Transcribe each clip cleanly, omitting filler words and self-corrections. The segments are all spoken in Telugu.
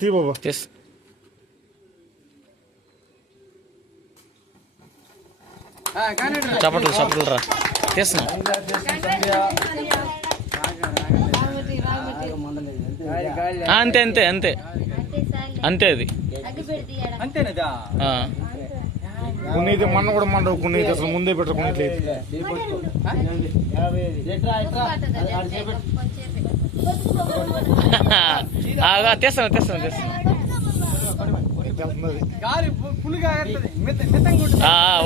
తీ బాబా చప్పట్లు చప్పట్లు రా తీస్తున్నా అంతే అంతే అంతే అంతే అది అంతేనదా కొన్ని అయితే మన కూడా మండవు కొన్ని అయితే అసలు ముందే పెట్టుకున్నట్లేదు తీస్తాను తీస్తాను తీస్తాను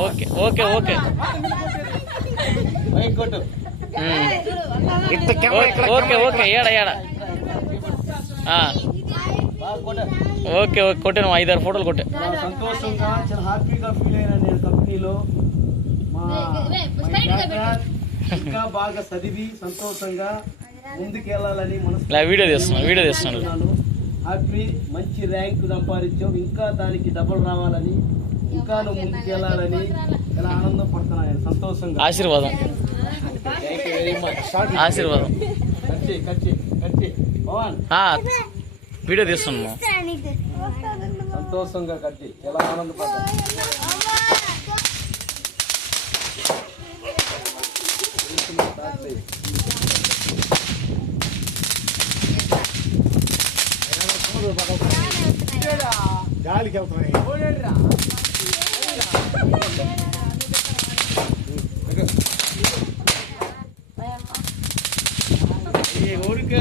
okay okay okay okay okay ఏడా ఏడా ఓకే ఓకే కొట్టాను 5-6 ఫోటోలు కొట్టా. సంతోషంగా చాలా హ్యాపీగా ఫీల్ అయినా నేను కంపెనీలో ఇంకా బాగా చదివి సంతోషంగా ముందుకెళ్ళాలని వీడియో తీస్తున్నాను. హ్యాపీ మంచి ర్యాంక్ సంపాదించావు, ఇంకా దానికి డబ్బులు రావాలని, ఇంకా నువ్వు ముందుకెళ్ళాలని చాలా ఆనందం పడుతున్నాను సంతోషంగా. ఆశీర్వాదం ఆశీర్వాదం. వీడియో తీస్తున్నాము సంతోషంగా కట్టి ఎలా ఆనందపడ్డా. గాలికి వెళ్తున్నాయి ఊరికే